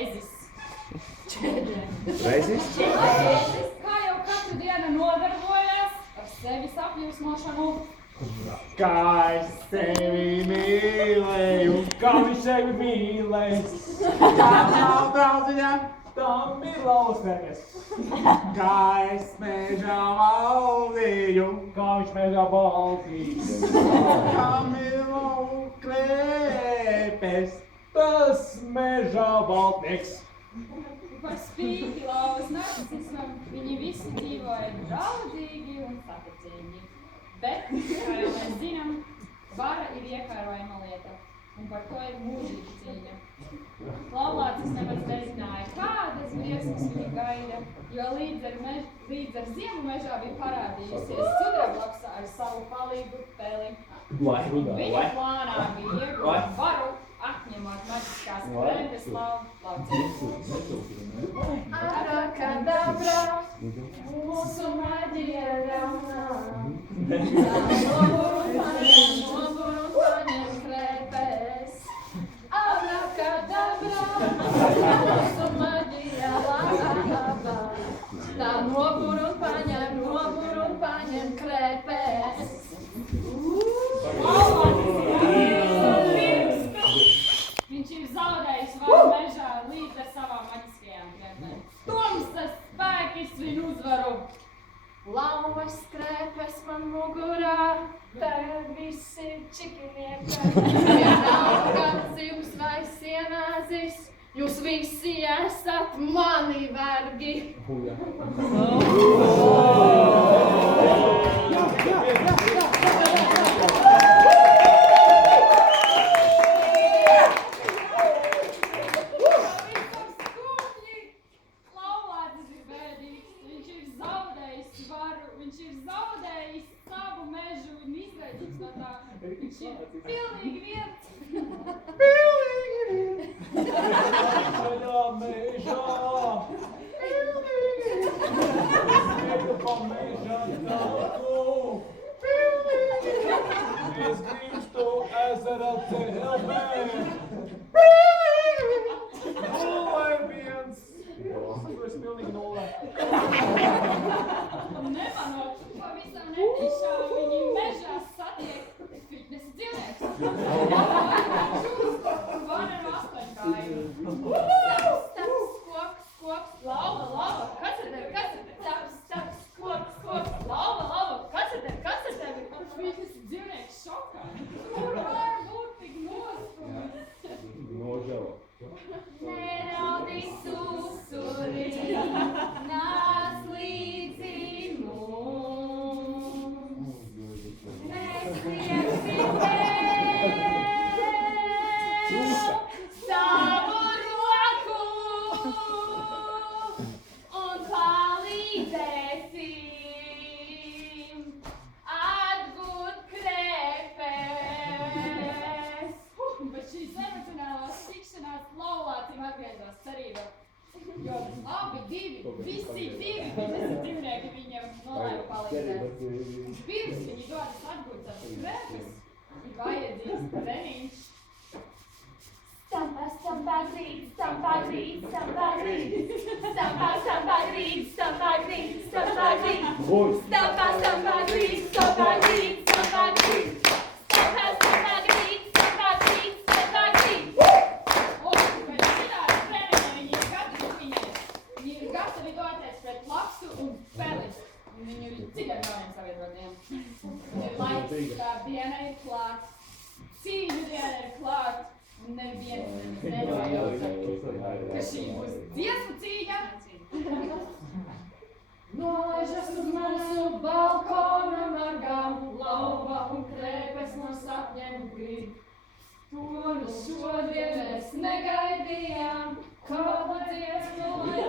Reizes? Kā jau katru dienu nodarbojas ar sevi apjūsmošanu. Kā es tevi mīlēju, kā viņš sevi mīlēs. Kā nav draudziņā, tam ir lausēties. Kā es mežā valdīju, kā viņš mežā valdīja. Kam ir lauklēpes, tas mežā valdnieks. Par spīti lauvas narcisismam viņi visi dzīvoja draudzīgi un paticīgi. Bet, kā jau mēs zinām, vara ir ievērojama lieta, un par to ir mūžīga cīņa. Laulācis nemaz nezināja, kādas briesmas viņa gaida, jo līdz ar ziemu mežā bija parādījusies sudrablaksa ar savu palīgu peli. Viņa plānā bija iegūt varu, atņemot maģiskās krētas lauciņus. Abrakadabra, mūsu maģija ļaunā. Noburu paņem krēpes. Abrakadabra, mūsu maģija labā. Tā noburu paņem krēpes. Viņš ir zaudējis varu mežā līdz ar savām maģiskajām krēpēm. Tumsas spēkis viņu uzvaru. Lauvas krēpes man mugurā, tagad visi čikinieki. Nav kāds zivs vai sienāzis, jūs visi esat mani vergi. Viņš ir zaudējis savu mežu un izraidīts no tā. Viņš ir pilnīgi viens. Pilnīgi viens. Šajā mežā. Pilnīgi viens. Eju pa meža taku. Pilnīgi viens. Es grīstu ezera celmē. Pilnīgi viens. Nulle viens. Tu esi pilnīgi nulle. Nemanot, pavisam netīšā viņi mežā satiek fitnesa dzīvnieks. Varam astoņkāju. Taps, koks, lauva, kas ar tevi? Taps, koks, lauva, kas ar tevi? Fitnesa dzīvnieks šokā. Kur var būt tik nostumis? Nožēlo. Neraudi susuri, nāc līdzi mums. Neskrieksim tev savu roku un palīdzēsim atgūt krēpes. Bet šīs emocionālās tikšanās laulācim atgriezās cerība, jo visi divi dzīvnieki viņiem nolēma palīdzēt. Pirms viņi dodas atgūt savas krēpes, ir vajadzīgs treniņš. Stampā, grīt. Stampā, grīt. Stampā, grīt. Stampā, grīt. Stampā, grīt. Stampā, grīt. Stampā, grīt. Stampā, grīt. Stampā, grīt. Viņi ir gatavi doties pret laksu un peli. Viņu ir cik ar jauniem savietotiem. Ir laiks, kā diena ir klāt, cīņu diena ir klāt, un neviens nenojauta, ka šī būs dziesmu cīņa. Nolaižas uz mūsu balkona margām, lauva un krēpes no sapņiem grib. To nu šodien mēs negaidījām, kāda dziesmu lai